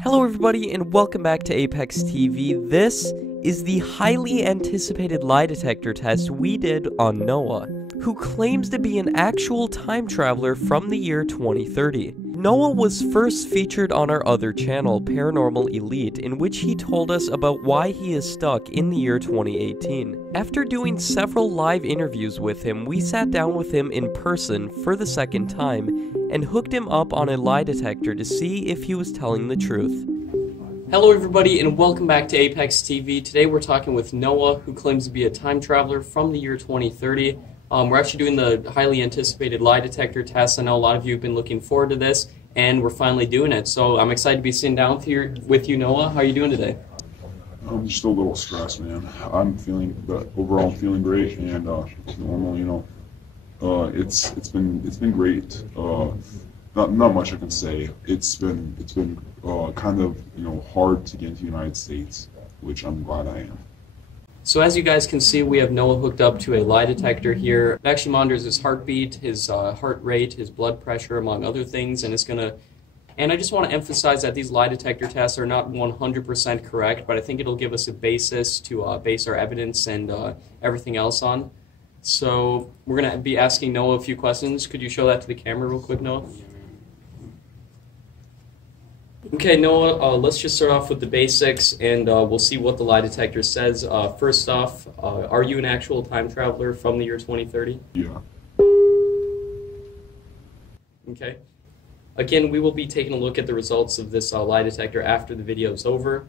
Hello everybody and welcome back to Apex TV. This is the highly anticipated lie detector test we did on Noah, who claims to be an actual time traveler from the year 2030. Noah was first featured on our other channel, Paranormal Elite, in which he told us about why he is stuck in the year 2018. After doing several live interviews with him, we sat down with him in person for the second time and hooked him up on a lie detector to see if he was telling the truth. Hello everybody and welcome back to Apex TV. Today we're talking with Noah, who claims to be a time traveler from the year 2030. We're actually doing the highly anticipated lie detector test. I know a lot of you have been looking forward to this, and we're finally doing it. So I'm excited to be sitting down here with you, Noah. How are you doing today? I'm just a little stressed, man. But overall I'm feeling great, and normal, it's been great. Not much I can say. It's been kind of hard to get into the United States, which I'm glad I am. So as you guys can see, we have Noah hooked up to a lie detector here. It actually monitors his heartbeat, his heart rate, his blood pressure, among other things, and I just want to emphasize that these lie detector tests are not 100% correct, but I think it'll give us a basis to base our evidence and everything else on. So we're going to be asking Noah a few questions. Could you show that to the camera real quick, Noah? Okay, Noah, let's just start off with the basics, and we'll see what the lie detector says. First off, are you an actual time traveler from the year 2030? Yeah. Okay. Again, we will be taking a look at the results of this lie detector after the video is over,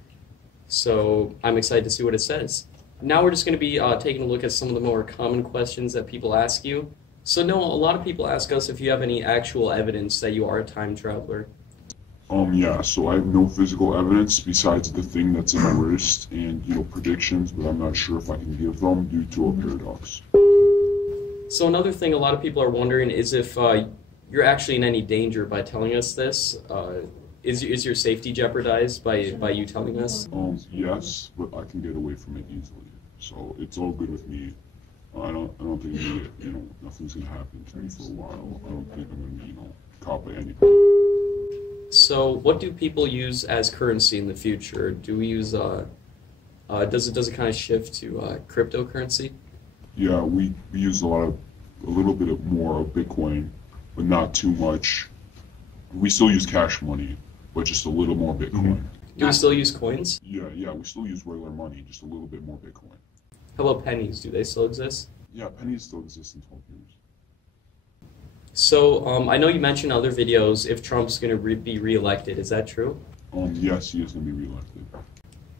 so I'm excited to see what it says. Now we're just going to be taking a look at some of the more common questions that people ask you. So Noah, a lot of people ask us if you have any actual evidence that you are a time traveler. Yeah, so I have no physical evidence besides the thing that's in my wrist and, predictions, but I'm not sure if I can give them due to a paradox. So another thing a lot of people are wondering is if you're actually in any danger by telling us this. Is your safety jeopardized by you telling us? Yes, but I can get away from it easily. So it's all good with me. I don't think nothing's gonna happen to me for a while. I don't think I'm gonna be, caught by anybody. So what do people use as currency in the future? Do we use does it kind of shift to cryptocurrency? Yeah, we use a little bit more of Bitcoin, but not too much. We still use cash money, but just a little more Bitcoin. Do we still use coins? Yeah, we still use regular money, just a little bit more Bitcoin. How about pennies? Do they still exist? Yeah, pennies still exist in 12 years. So I know you mentioned in other videos if Trump's going to be reelected. Is that true? Yes, he is going to be reelected.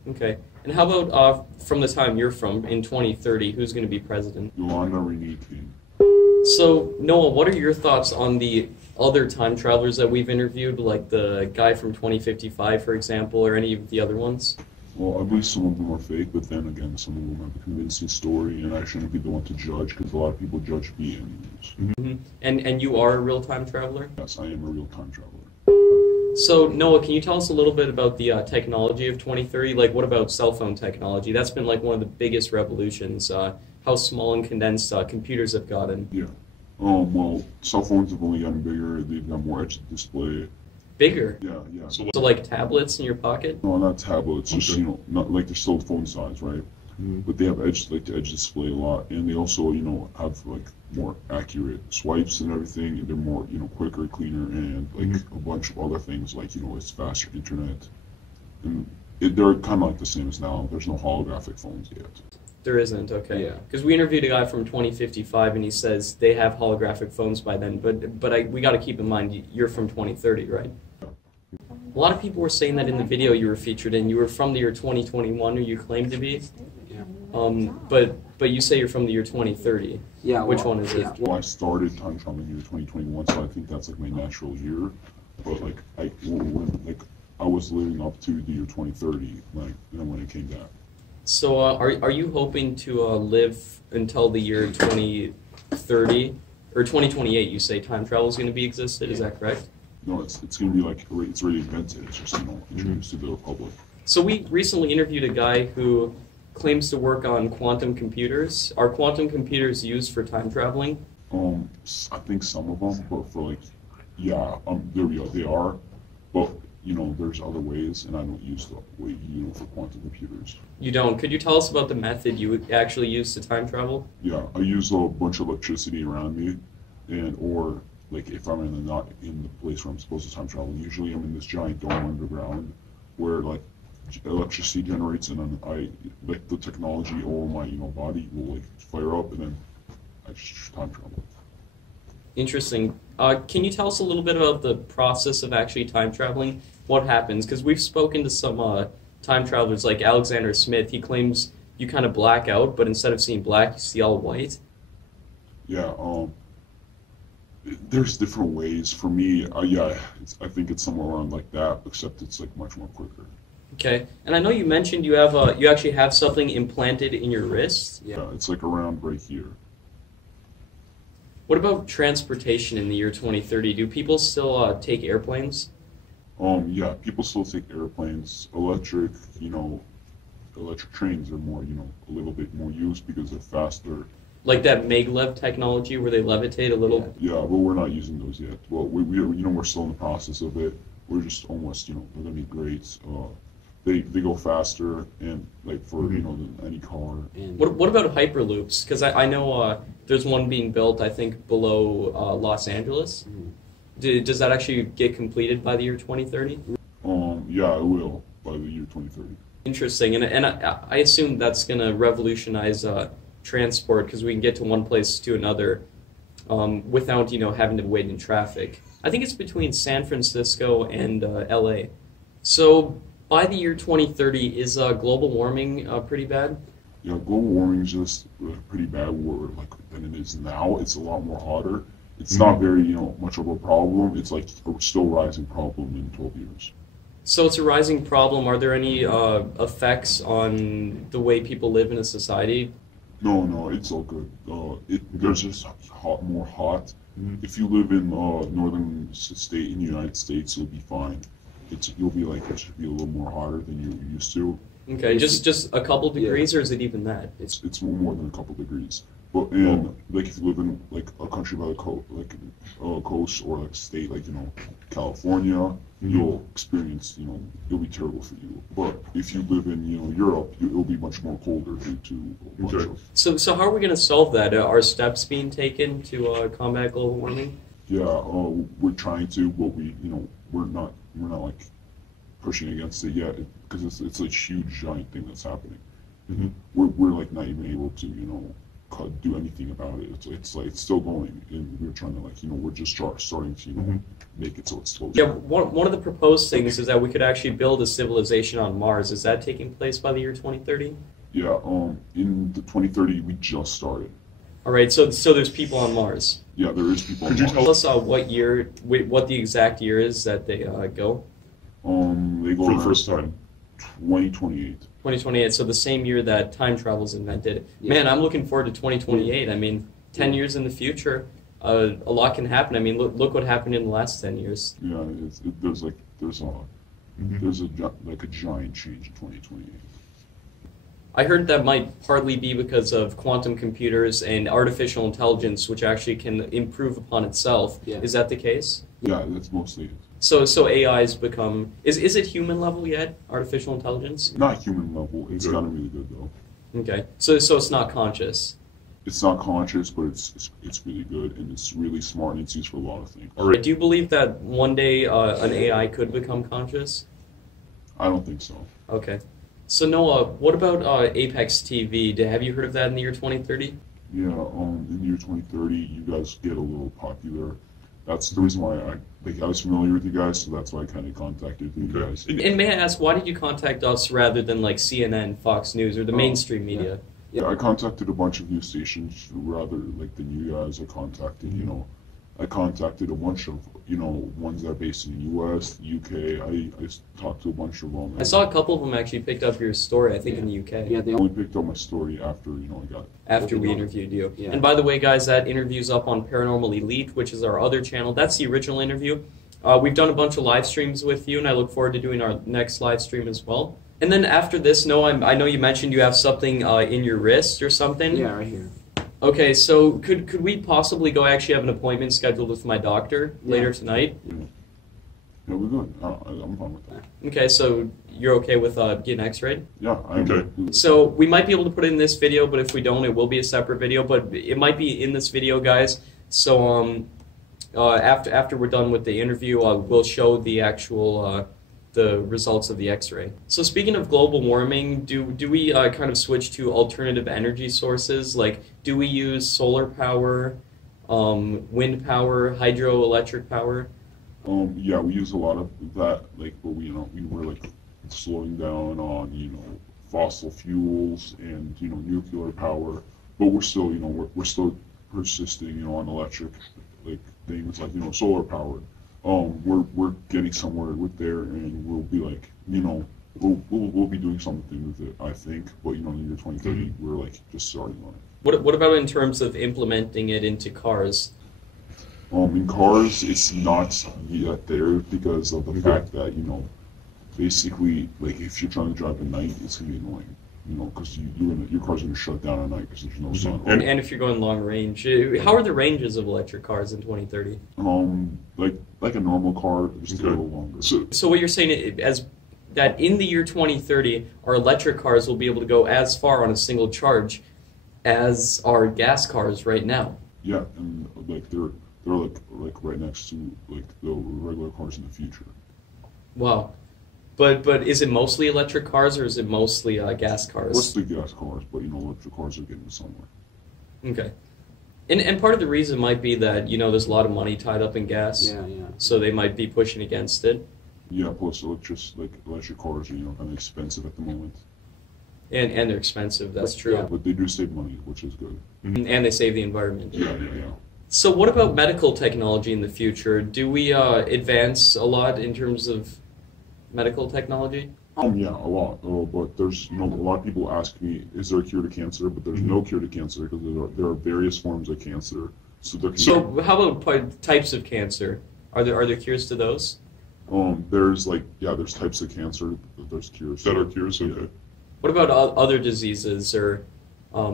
Okay. And how about from the time you're from, in 2030, who's going to be president? Yolanda King. So, Noah, what are your thoughts on the other time travelers that we've interviewed, like the guy from 2055, for example, or any of the other ones? Well, I believe some of them are fake, but then again, some of them have a convincing story, and I shouldn't be the one to judge, because a lot of people judge me anyways. Mm-hmm. And you are a real time traveler? Yes, I am a real time traveler. So, Noah, can you tell us a little bit about the technology of 2030? Like, what about cell phone technology? That's been like one of the biggest revolutions. How small and condensed computers have gotten. Yeah. Well, cell phones have only gotten bigger. They've got more edge display. Bigger? Yeah. So like tablets in your pocket? No, not tablets. Just not like they're still phone size, right? Mm-hmm. But they have edge display a lot, and they also have like more accurate swipes and everything. And they're more quicker, cleaner, and like a bunch of other things like it's faster internet. And they're kind of like the same as now. There's no holographic phones yet. There isn't, okay. Yeah. Because we interviewed a guy from 2055, and he says they have holographic phones by then. But we got to keep in mind you're from 2030, right? A lot of people were saying that in the video you were featured in. You were from the year 2021, or you claimed to be. But you say you're from the year 2030. Yeah. Which one is it? Well, I started time traveling in 2021, so I think that's like my natural year. But like I was living up to the year 2030, when it came down. So are you hoping to live until the year 2030 or 2028? You say time travel is going to be existed. Is that correct? No, it's going to be like it's already invented. It's just introduced to the public. So we recently interviewed a guy who claims to work on quantum computers. Are quantum computers used for time traveling? I think some of them, but for there we go, they are. But there's other ways, and I don't use the way, for quantum computers. You don't? Could you tell us about the method you would actually use to time travel? Yeah, I use a bunch of electricity around me, or like if I'm not in the place where I'm supposed to time travel, usually I'm in this giant dome underground where like electricity generates, and then I like the technology or my body will like fire up, and then I just time travel. Interesting. Can you tell us a little bit about the process of actually time traveling? What happens? Because we've spoken to some time travelers like Alexander Smith. He claims you kind of black out, but instead of seeing black, you see all white. Yeah, there's different ways. For me, I think it's somewhere around like that, except it's like much more quicker. Okay, and I know you mentioned you actually have something implanted in your wrist. Yeah, it's like around right here. What about transportation in the year 2030? Do people still take airplanes? Yeah, people still take airplanes. Electric trains are more, a little bit more used because they're faster. Like that maglev technology where they levitate a little? Yeah, but we're not using those yet. Well, we're still in the process of it. We're just almost, they're gonna be great. They go faster, and like for than any car. What about hyperloops? Because I know there's one being built, I think, below Los Angeles. Does that actually get completed by the year 2030? Yeah, it will by the year 2030. Interesting, and I assume that's gonna revolutionize transport because we can get to one place to another without having to wait in traffic. I think it's between San Francisco and LA. So by the year 2030, is global warming pretty bad? Yeah, global warming is just pretty bad than it is now. It's a lot more hotter. It's not very much of a problem. It's like a still rising problem in 12 years. So it's a rising problem. Are there any effects on the way people live in a society? No, it's all good. There's just more hot. If you live in northern state in the United States, you'll be fine. It should be a little more hotter than you're used to. Okay, just a couple degrees, or is it even that? It's more than a couple degrees. But like if you live in like a country by the coast, like a coast or like a state like California, you'll experience it'll be terrible for you. But if you live in Europe, it'll be much more colder due to a bunch of. So how are we going to solve that? Are steps being taken to combat global warming? Yeah, we're trying to, but we're not like pushing against it yet because it's a huge giant thing that's happening. We're like not even able to do anything about it. It's still going, and we're trying to we're just starting to make it so it slows down. Yeah, one of the proposed things is that we could actually build a civilization on Mars. Is that taking place by the year 2030? Yeah, in the 2030 we just started. All right, so there's people on Mars. Yeah, there is people on Mars. Could you tell us what the exact year is that they go? They go for the first time. 2028. 2028, so the same year that time travel is invented. Yeah. Man, I'm looking forward to 2028. I mean, 10 years in the future, a lot can happen. I mean, look what happened in the last 10 years. Yeah, there's a giant change in 2028. I heard that might partly be because of quantum computers and artificial intelligence, which actually can improve upon itself. Yeah. Is that the case? Yeah, that's mostly it. So AI's become... Is it human level yet, artificial intelligence? Not human level. It's gotten really good, though. Okay. So it's not conscious? It's not conscious, but it's really good, and it's really smart, and it's used for a lot of things. All right. Do you believe that one day an AI could become conscious? I don't think so. Okay. So Noah, what about Apex TV? Have you heard of that in the year 2030? Yeah, in the year 2030, you guys get a little popular. That's the reason why I was familiar with you guys, so that's why I kind of contacted you guys. And may I ask, why did you contact us rather than like CNN, Fox News, or the mainstream media? Yeah, I contacted a bunch of news stations rather than you guys. I contacted a bunch of ones that are based in the U.S., the U.K. I talked to a bunch of them. I saw a couple of them actually picked up your story. I think in the U.K. Yeah, they only picked up my story after I got. After we interviewed you. Yeah. And by the way, guys, that interview's up on Paranormal Elite, which is our other channel. That's the original interview. We've done a bunch of live streams with you, and I look forward to doing our next live stream as well. And then after this, Noah, I know you mentioned you have something in your wrist or something. Yeah, right here. Okay, so could we possibly go actually have an appointment scheduled with my doctor later tonight? Yeah, we're good. I'm fine with that. Okay, so you're okay with getting X-rayed? Yeah, I'm Okay. So we might be able to put it in this video, but if we don't, it will be a separate video. But it might be in this video, guys. So after we're done with the interview, we'll show the actual the results of the X-ray. So speaking of global warming, do we kind of switch to alternative energy sources? Like, do we use solar power, wind power, hydroelectric power? Yeah, we use a lot of that, like, but we were like slowing down on, fossil fuels and, nuclear power, but we're still, we're still persisting, on electric, like, things like, solar power. We're getting somewhere with there, and we'll be like, we'll be doing something with it, I think, but, in the year 2030, we're, like, just starting on it. What about in terms of implementing it into cars? In cars, it's not yet there because of the fact that, basically, like, if you're trying to drive at night, it's going to be annoying, because your car's going to shut down at night because there's no sun. And if you're going long range, how are the ranges of electric cars in 2030? Like a normal car, just a little longer. So what you're saying is that in the year 2030, our electric cars will be able to go as far on a single charge as our gas cars right now. Yeah, and like they're like right next to like the regular cars in the future. Wow. But is it mostly electric cars or is it mostly gas cars? Mostly gas cars, but electric cars are getting somewhere. Okay. And part of the reason might be that, there's a lot of money tied up in gas. Yeah. So they might be pushing against it. Yeah, plus electric cars are, kind of expensive at the moment. And they're expensive, that's true. Yeah. But they do save money, which is good. And they save the environment. Yeah. So what about medical technology in the future? Do we advance a lot in terms of medical technology? Yeah, a lot. But there's, a lot of people ask me, is there a cure to cancer? But there's no cure to cancer because there are various forms of cancer. So how about types of cancer? Are there cures to those? There's types of cancer. There's cures. That are cures, okay. Yeah. What about other diseases, or are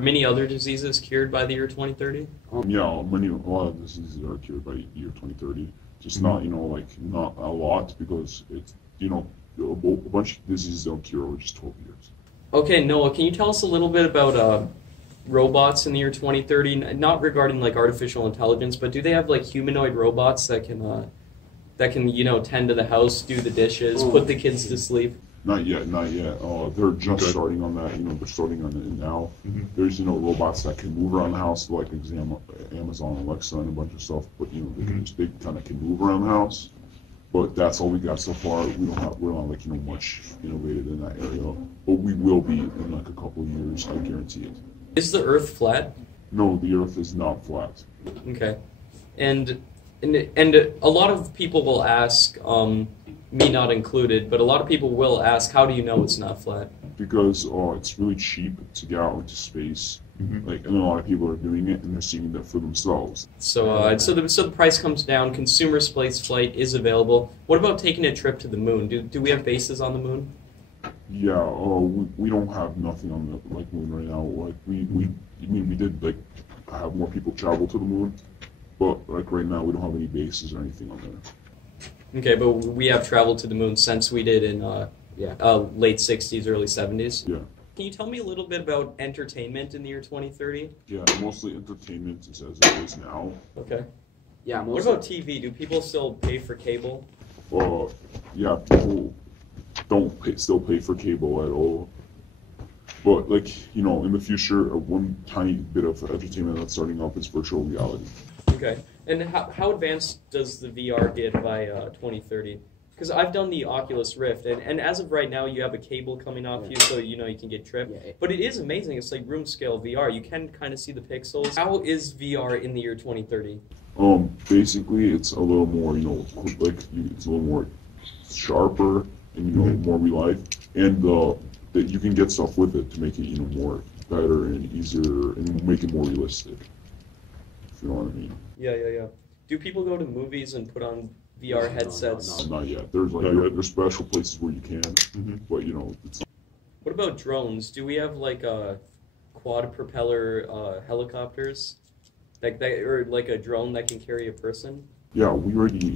many other diseases cured by the year 2030? Yeah, a lot of diseases are cured by year 2030. Just not, not a lot because it's, a bunch of diseases don't cure over just 12 years. Okay, Noah, can you tell us a little bit about robots in the year 2030? Not regarding like artificial intelligence, but do they have like humanoid robots that can tend to the house, do the dishes, put the kids to sleep? Not yet. They're just starting on that. They're starting on it now. There's robots that can move around the house, like Amazon Alexa and a bunch of stuff. But they kind of can move around the house. But that's all we got so far. We're not like much innovated in that area. But we will be in like a couple of years. I guarantee it. Is the Earth flat? No, the Earth is not flat. Okay, and a lot of people will ask. Me not included, but a lot of people will ask, how do you know it's not flat? Because it's really cheap to get out into space, and a lot of people are doing it, and they're seeing that for themselves. So the price comes down. Consumer space flight is available. What about taking a trip to the moon? Do we have bases on the moon? Yeah, we don't have nothing on the moon right now. Like we did like have more people travel to the moon, but like right now we don't have any bases or anything on there. Okay, but we have traveled to the moon since we did in late 60s, early 70s. Yeah. Can you tell me a little bit about entertainment in the year 2030? Yeah, mostly entertainment is as it is now. Okay. Yeah. What about TV? Do people still pay for cable? Yeah, people don't still pay for cable at all. But in the future, one tiny bit of entertainment that's starting up is virtual reality. Okay. And how advanced does the VR get by 2030? Because I've done the Oculus Rift, and as of right now, you have a cable coming off you, so you can get tripped. Yeah. But it is amazing. It's like room scale VR. You can kind of see the pixels. How is VR in the year 2030? Basically, it's a little more, it's a little more sharper and more real life, and that you can get stuff with it to make it more better and easier and make it more realistic. If you know what I mean. Yeah. Do people go to movies and put on VR headsets? No, not yet. There's special places where you can, but it's. What about drones? Do we have like quad propeller helicopters, like that, or like a drone that can carry a person? Yeah, we already,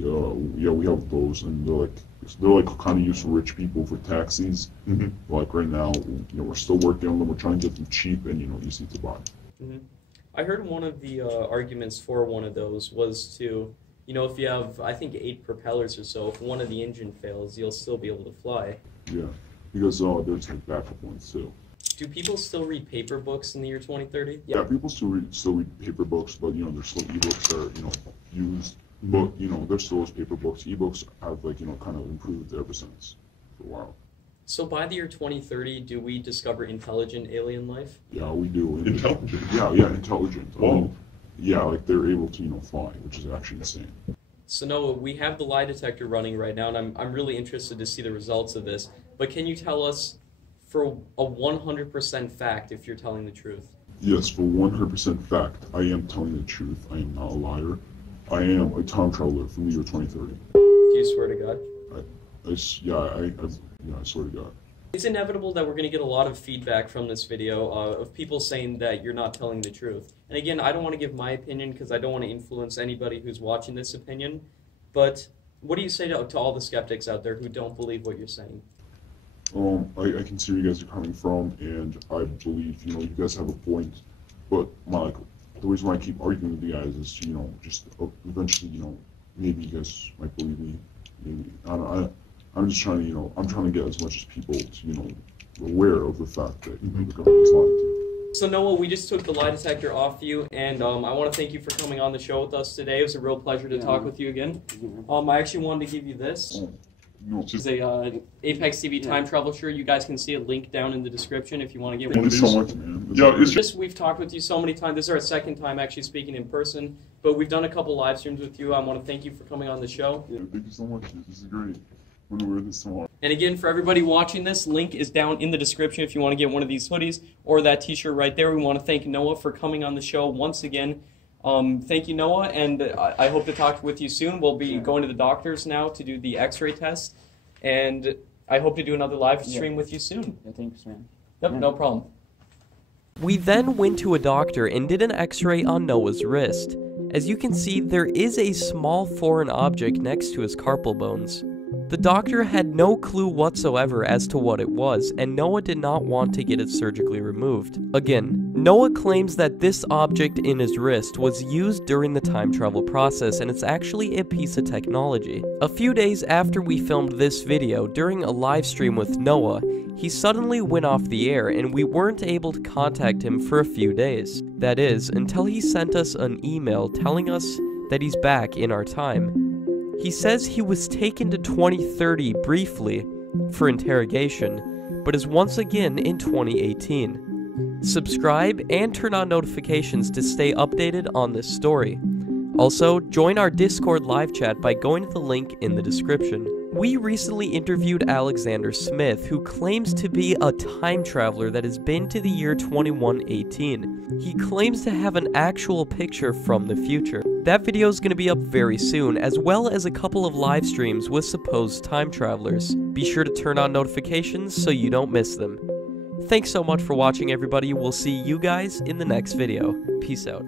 yeah, we have those, and they're like kind of used for rich people for taxis. Like right now, we're still working on them. We're trying to get them cheap and easy to buy. I heard one of the arguments for one of those was to, if you have, I think, 8 propellers or so, if one of the engine fails, you'll still be able to fly. Yeah, because there's like backup ones too. Do people still read paper books in the year 2030? Yeah, people still read paper books, but there's still ebooks that are used. But there's still those paper books. Ebooks have kind of improved ever since for a while. So by the year 2030, do we discover intelligent alien life? Yeah, we do. Intelligent? Yeah, intelligent. Whoa. Yeah, like they're able to fly, which is actually insane. So Noah, we have the lie detector running right now, and I'm really interested to see the results of this. But can you tell us, for a 100% fact, if you're telling the truth? Yes, for 100% fact, I am telling the truth. I am not a liar. I am a time traveler from the year 2030. Do you swear to God? I swear to God. It's inevitable that we're going to get a lot of feedback from this video of people saying that you're not telling the truth. And again, I don't want to give my opinion because I don't want to influence anybody who's watching this opinion. But what do you say to all the skeptics out there who don't believe what you're saying? I can see where you guys are coming from, and I believe, you guys have a point. But the reason why I keep arguing with you guys is, just eventually, maybe you guys might believe me. Maybe I'm just trying to, I'm trying to get as much as people to, aware of the fact that the government is lying to you. So Noah, we just took the lie detector off you, and I want to thank you for coming on the show with us today. It was a real pleasure to talk with you again. I actually wanted to give you this. It's a Apex TV time travel shirt. You guys can see a link down in the description if you want to get one. Thank you so much, man. Yeah, We've talked with you so many times. This is our second time actually speaking in person, but we've done a couple live streams with you. I want to thank you for coming on the show. Yeah, thank you so much. This is great. I'm gonna wear this tomorrow. And again, for everybody watching this, link is down in the description if you want to get one of these hoodies or that t-shirt right there. We want to thank Noah for coming on the show once again. Thank you, Noah, and I hope to talk with you soon. We'll be going to the doctors now to do the x-ray test, and I hope to do another live stream with you soon. Yeah, thanks, man. Yep, no problem. We then went to a doctor and did an x-ray on Noah's wrist. As you can see, there is a small foreign object next to his carpal bones. The doctor had no clue whatsoever as to what it was, and Noah did not want to get it surgically removed. Again, Noah claims that this object in his wrist was used during the time travel process, and it's actually a piece of technology. A few days after we filmed this video, during a live stream with Noah, he suddenly went off the air and we weren't able to contact him for a few days. That is, until he sent us an email telling us that he's back in our time. He says he was taken to 2030 briefly for interrogation, but is once again in 2018. Subscribe and turn on notifications to stay updated on this story. Also, join our Discord live chat by going to the link in the description. We recently interviewed Alexander Smith, who claims to be a time traveler that has been to the year 2118. He claims to have an actual picture from the future. That video is going to be up very soon, as well as a couple of live streams with supposed time travelers. Be sure to turn on notifications so you don't miss them. Thanks so much for watching, everybody. We'll see you guys in the next video. Peace out.